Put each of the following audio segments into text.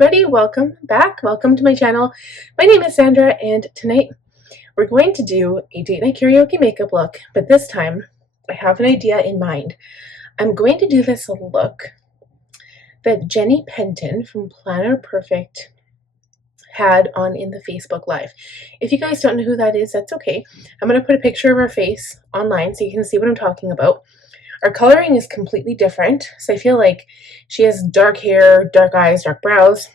everybody, welcome back. Welcome to my channel. My name is Sandra and tonight we're going to do a date night karaoke makeup look, but this time I have an idea in mind. I'm going to do this look that Jenny Penton from Planner Perfect had on in the Facebook Live. If you guys don't know who that is, that's okay. I'm going to put a picture of her face online so you can see what I'm talking about. Our coloring is completely different, so I feel like she has dark hair, dark eyes, dark brows,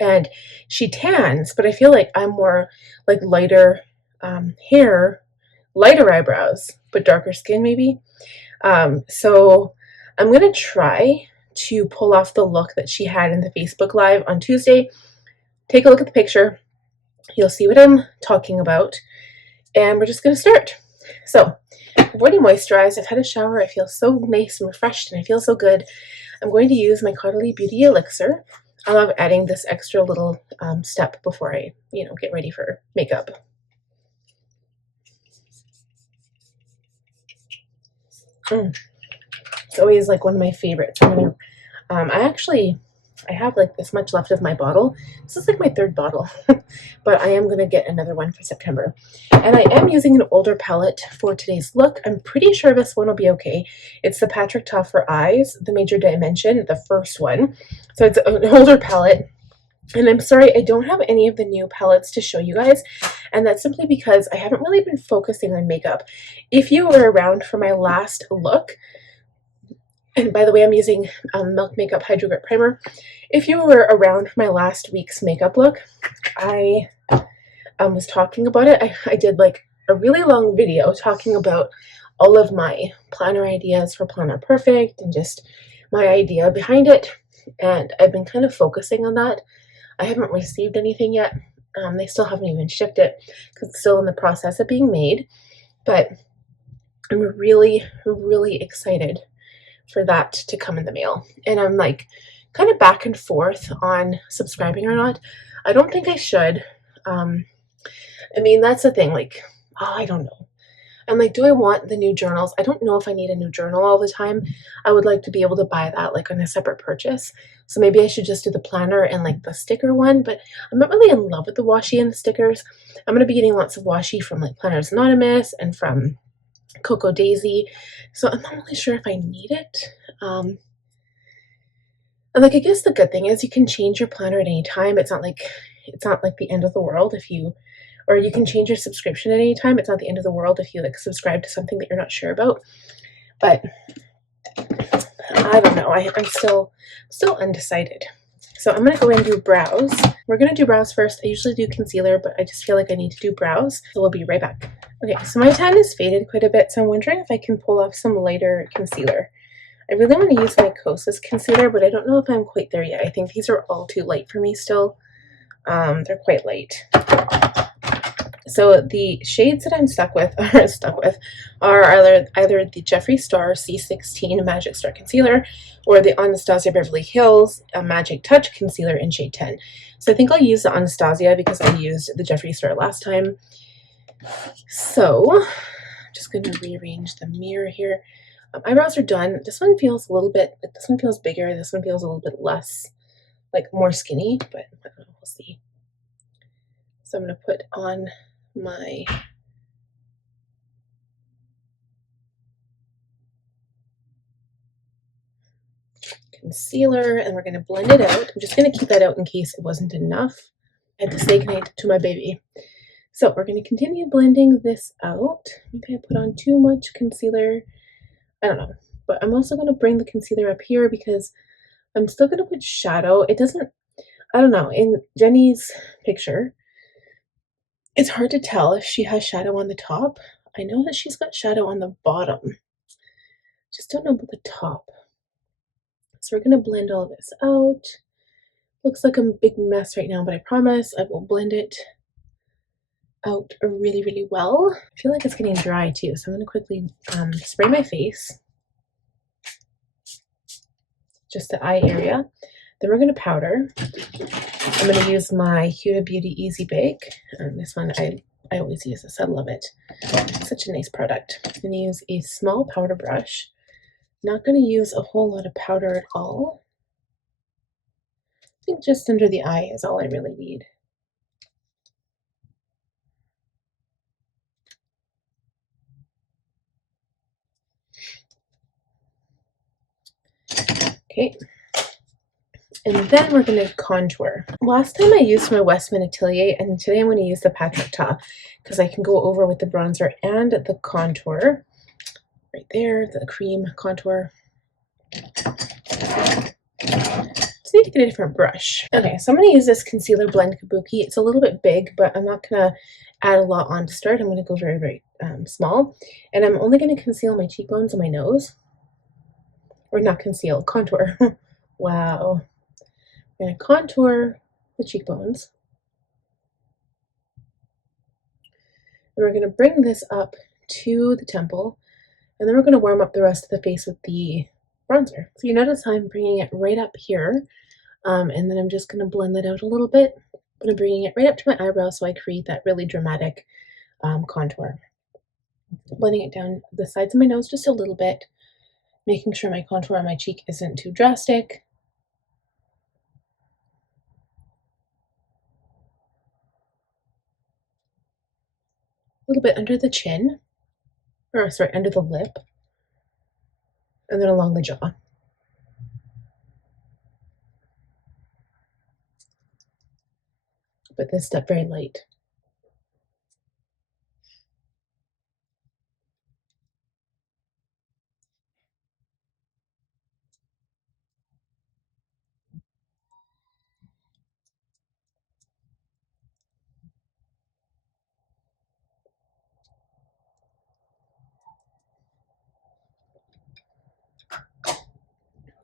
and she tans, but I feel like I'm more like lighter hair, lighter eyebrows, but darker skin maybe. So I'm going to try to pull off the look that she had in the Facebook Live on Tuesday. Take a look at the picture. You'll see what I'm talking about, and we're just going to start. So I've already moisturized, I've had a shower, I feel so nice and refreshed and I feel so good. I'm going to use my Caudalie Beauty Elixir. I love adding this extra little step before I, get ready for makeup. It's always like one of my favorites. I have like this much left of my bottle. This is like my third bottle, but I am going to get another one for September. And I am using an older palette for today's look. I'm pretty sure this one will be okay. It's the Patrick Ta for Eyes, the Major Dimension, the first one. So it's an older palette. And I'm sorry, I don't have any of the new palettes to show you guys. And that's simply because I haven't really been focusing on makeup. If you were around for my last look, and by the way, I'm using Milk Makeup Hydrogrip Primer. If you were around for my last week's makeup look, I was talking about it. I did like a really long video talking about all of my planner ideas for Planner Perfect and just my idea behind it. And I've been kind of focusing on that. I haven't received anything yet. They still haven't even shipped it because it's still in the process of being made. But I'm really, really excited for that to come in the mail. And I'm like kind of back and forth on subscribing or not. I don't think I should. I mean, that's the thing, like, I don't know. I'm like, do I want the new journals? I don't know if I need a new journal all the time. I would like to be able to buy that like on a separate purchase. So maybe I should just do the planner and like the sticker one, but I'm not really in love with the washi and the stickers. I'm going to be getting lots of washi from like Planners Anonymous and from Cocoa Daisy, so I'm not really sure if I need it. And like, I guess the good thing is you can change your planner at any time. It's not like the end of the world if you, or you can change your subscription at any time. It's not the end of the world if you like subscribe to something that you're not sure about. But I don't know. I'm still undecided. So I'm going to go and do brows. We're going to do brows first. I usually do concealer, but I just feel like I need to do brows. So we'll be right back. Okay, so my tan is faded quite a bit, so I'm wondering if I can pull off some lighter concealer. I really want to use my Kosas concealer, but I don't know if I'm quite there yet. I think these are all too light for me still. They're quite light. So the shades that I'm stuck with are either the Jeffree Star C16 Magic Star Concealer or the Anastasia Beverly Hills Magic Touch Concealer in shade 10. So I think I'll use the Anastasia because I used the Jeffree Star last time. So I'm just going to rearrange the mirror here. Eyebrows are done. This one feels a little bit, this one feels bigger. This one feels a little bit less, like more skinny, but I don't know, we'll see. So I'm going to put on my concealer and we're going to blend it out. I'm just going to keep that out in case it wasn't enough. I had to say goodnight to my baby. So we're going to continue blending this out. Maybe I put on too much concealer. I don't know. But I'm also going to bring the concealer up here because I'm still going to put shadow. It doesn't, I don't know. In Jenny's picture, it's hard to tell if she has shadow on the top. I know that she's got shadow on the bottom. Just don't know about the top. So we're going to blend all of this out. Looks like a big mess right now, but I promise I will blend it out really, really well. I feel like it's getting dry too, so I'm going to quickly spray my face, just the eye area. Then we're going to powder. I'm going to use my Huda Beauty Easy Bake. This one I always use this. I love it. It's such a nice product. I'm going to use a small powder brush. Not going to use a whole lot of powder at all. think just under the eye is all I really need. Okay. And then we're going to contour. Last time I used my Westman Atelier, and today I'm going to use the Patrick Ta because I can go over with the bronzer and the contour. Right there, the cream contour. Just need to get a different brush. Okay, so I'm going to use this Concealer Blend Kabuki. It's a little bit big, but I'm not going to add a lot on to start. I'm going to go very, very small. And I'm only going to conceal my cheekbones and my nose. Or not conceal, contour. Wow. I'm going to contour the cheekbones. And we're going to bring this up to the temple. And then we're going to warm up the rest of the face with the bronzer. So you notice how I'm bringing it right up here. And then I'm just going to blend that out a little bit. But I'm bringing it right up to my eyebrow so I create that really dramatic contour. Blending it down the sides of my nose just a little bit. Making sure my contour on my cheek isn't too drastic. A little bit under the chin. Or sorry, under the lip. And then along the jaw. But this step very light.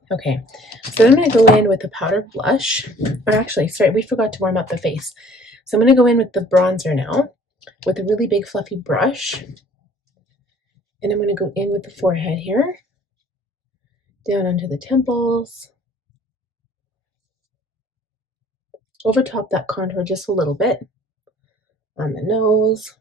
Okay, so I'm going to go in with the powder blush, or actually, sorry, we forgot to warm up the face. So I'm going to go in with the bronzer now, with a really big fluffy brush, and I'm going to go in with the forehead here, down onto the temples, over top that contour just a little bit, on the nose,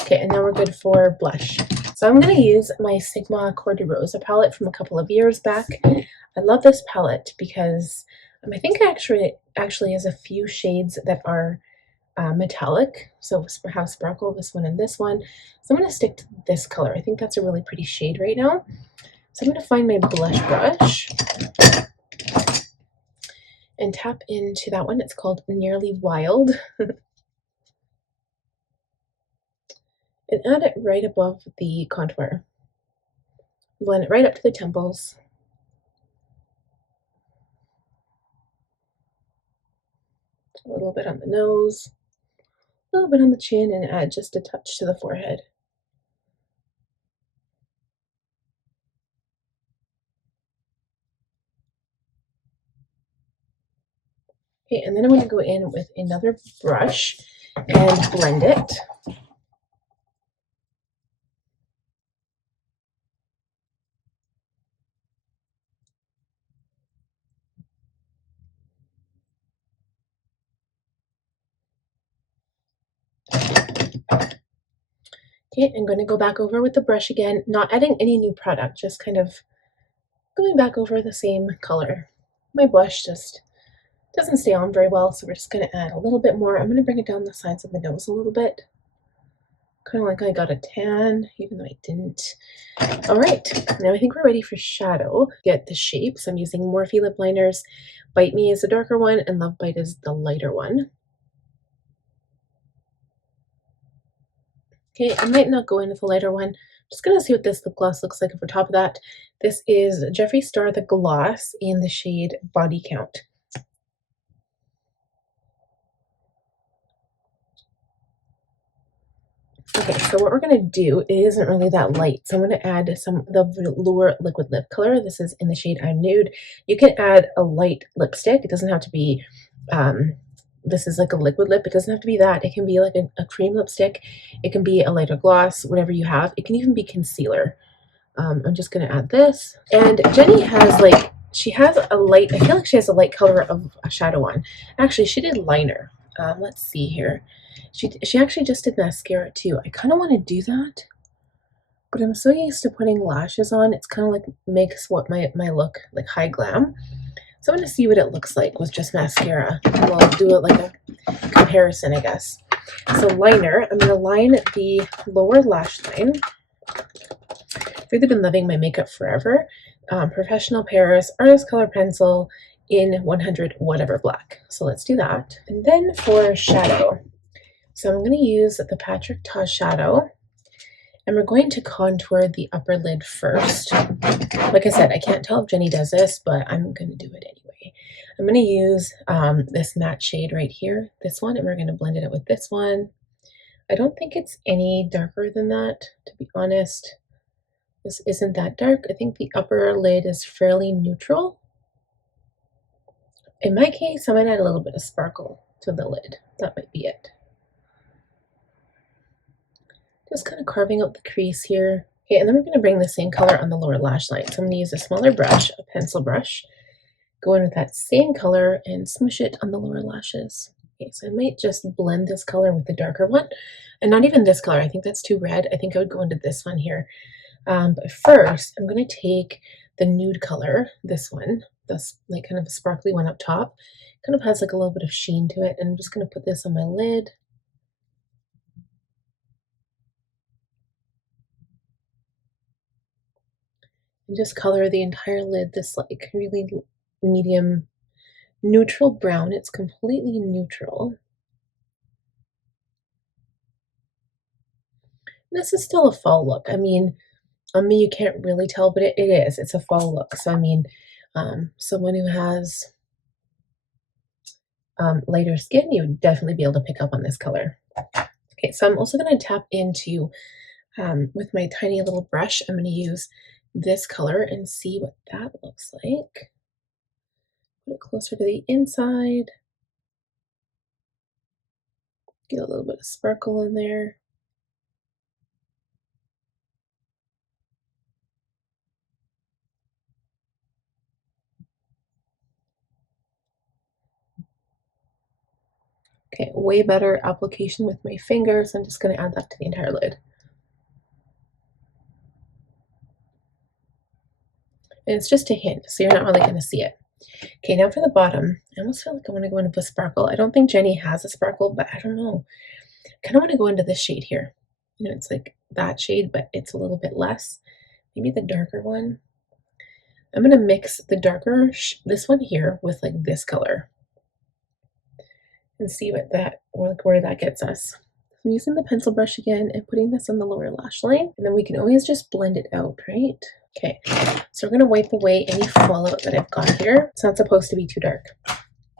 okay, and now we're good for blush. So I'm going to use my Sigma Accord de Rosa palette from a couple of years back. I love this palette because I think actually has a few shades that are metallic. So we have Sparkle, this one and this one. So I'm going to stick to this color. I think that's a really pretty shade right now. So I'm going to find my blush brush and tap into that one. It's called Nearly Wild. And add it right above the contour. Blend it right up to the temples. A little bit on the nose, a little bit on the chin, and add just a touch to the forehead. Okay, and then I'm going to go in with another brush and blend it. Okay, I'm going to go back over with the brush again, not adding any new product, just kind of going back over the same color. My blush just doesn't stay on very well, so we're just going to add a little bit more. I'm going to bring it down the sides of the nose a little bit. Kind of like I got a tan, even though I didn't. All right, now I think we're ready for shadow. Get the shapes. I'm using Morphe lip liners. Bite Me is the darker one, and Love Bite is the lighter one. Okay, I might not go in with the lighter one. Just gonna see what this lip gloss looks like over top of that. This is Jeffree Star the Gloss in the shade Body Count. Okay, so what we're gonna do, it isn't really that light, so I'm gonna add some of the Velour liquid lip color. This is in the shade I'm Nude. You can add a light lipstick. It doesn't have to be this is like a liquid lip. It doesn't have to be that. It can be like a cream lipstick. It can be a lighter gloss, whatever you have. It can even be concealer. I'm just going to add this. And Jenny has like she has a light, I feel like she has a light color of a shadow on. Actually, she did liner. Let's see here. She actually just did mascara too. I kind of want to do that, but I'm so used to putting lashes on. It's kind of like makes what my look like high glam. So I'm going to see what it looks like with just mascara. And we'll do it like a comparison, I guess. So liner, I'm going to line the lower lash line. I've really been loving my makeup forever. Professional Paris Artist Color Pencil in 100 whatever black. So let's do that. And then for shadow. So I'm going to use the Patrick Ta shadow. And we're going to contour the upper lid first. Like I said, I can't tell if Jenny does this, but I'm going to do it anyway. I'm going to use this matte shade right here, this one, and we're going to blend it out with this one. I don't think it's any darker than that, to be honest. This isn't that dark. I think the upper lid is fairly neutral. In my case, I might add a little bit of sparkle to the lid. That might be it. Just kind of carving out the crease here. Okay, and then we're going to bring the same color on the lower lash line. So I'm going to use a smaller brush, a pencil brush, go in with that same color and smoosh it on the lower lashes. Okay, so I might just blend this color with the darker one. And not even this color. I think that's too red. I think I would go into this one here. But first, I'm going to take the nude color, this one, that's like kind of a sparkly one up top. Kind of has like a little bit of sheen to it. And I'm just going to put this on my lid. And just color the entire lid this like really medium neutral brown. It's completely neutral. This is still a fall look. I mean, on me you can't really tell, but it is. It's a fall look. So I mean, someone who has lighter skin, you would definitely be able to pick up on this color. Okay, so I'm also going to tap into, with my tiny little brush, I'm going to use this color and see what that looks like. Put it closer to the inside. Get a little bit of sparkle in there. Okay, way better application with my fingers. I'm just going to add that to the entire lid. And it's just a hint, so you're not really going to see it. Okay, now for the bottom. I almost feel like I want to go into the sparkle. I don't think Jenny has a sparkle, but I don't know. I kind of want to go into this shade here. You know, it's like that shade, but it's a little bit less. Maybe the darker one. I'm going to mix the darker, this one here, with like this color. And see what that, where that gets us. I'm using the pencil brush again and putting this on the lower lash line. And then we can always just blend it out, right? Okay, so we're going to wipe away any fallout that I've got here. It's not supposed to be too dark.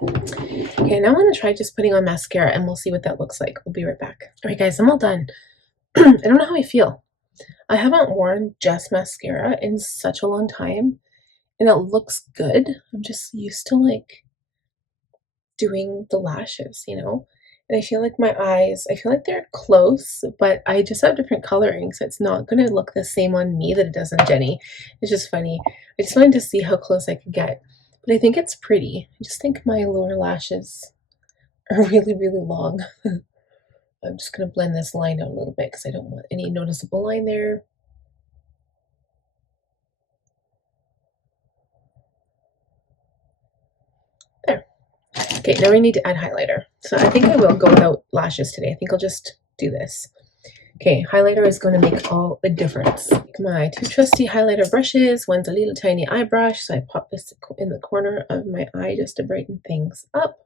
Okay, now I'm going to try just putting on mascara and we'll see what that looks like. We'll be right back. All right, guys, I'm all done. I don't know how I feel. I haven't worn just mascara in such a long time and it looks good. I'm just used to like doing the lashes, you know? And I feel like my eyes, I feel like they're close, but I just have different coloring, so it's not going to look the same on me that it does on Jenny. It's just funny. I just wanted to see how close I could get. But I think it's pretty. I just think my lower lashes are really, really long. I'm just going to blend this line out a little bit because I don't want any noticeable line there. There. Okay, now we need to add highlighter. So I think I will go without lashes today. I think I'll just do this. Okay, highlighter is going to make all the difference. My two trusty highlighter brushes. One's a little tiny eye brush, so I pop this in the corner of my eye just to brighten things up.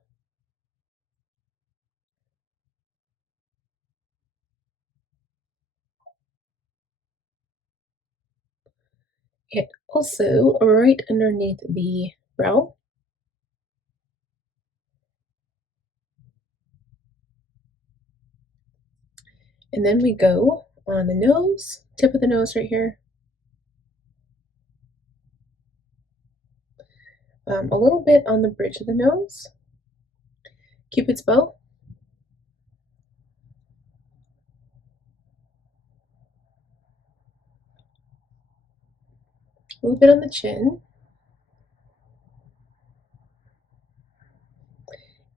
It also right underneath the brow. And then we go on the nose, tip of the nose right here. A little bit on the bridge of the nose. Cupid's bow. A little bit on the chin.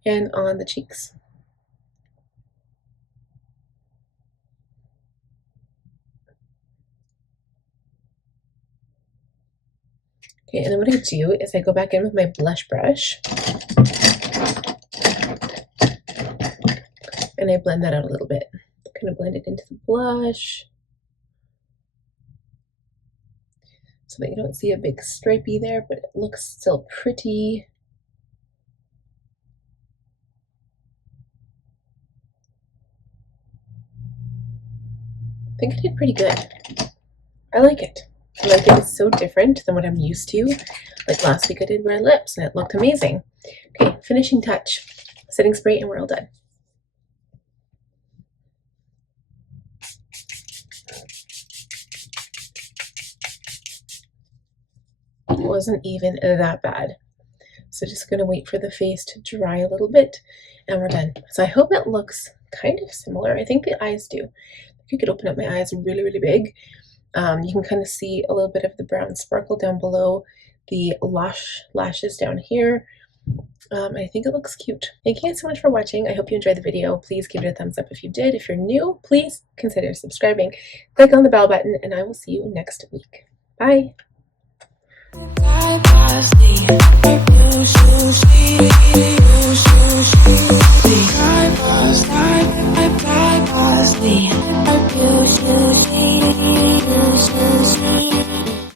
and on the cheeks. Okay, and then what I do is I go back in with my blush brush and I blend that out a little bit. Kind of blend it into the blush so that you don't see a big stripey there, but it looks still pretty. I think I did pretty good. I like it. I like it. It's so different than what I'm used to. Like last week I did red lips and it looked amazing. Okay, finishing touch. Setting spray and we're all done. It wasn't even that bad. So just gonna wait for the face to dry a little bit and we're done. So I hope it looks kind of similar. I think the eyes do. If you could open up my eyes really, really big, you can kind of see a little bit of the brown sparkle down below the lashes down here. I think it looks cute. Thank you guys so much for watching. I hope you enjoyed the video. Please give it a thumbs up if you did. If you're new, please consider subscribing. Click on the bell button and I will see you next week. Bye. Bye.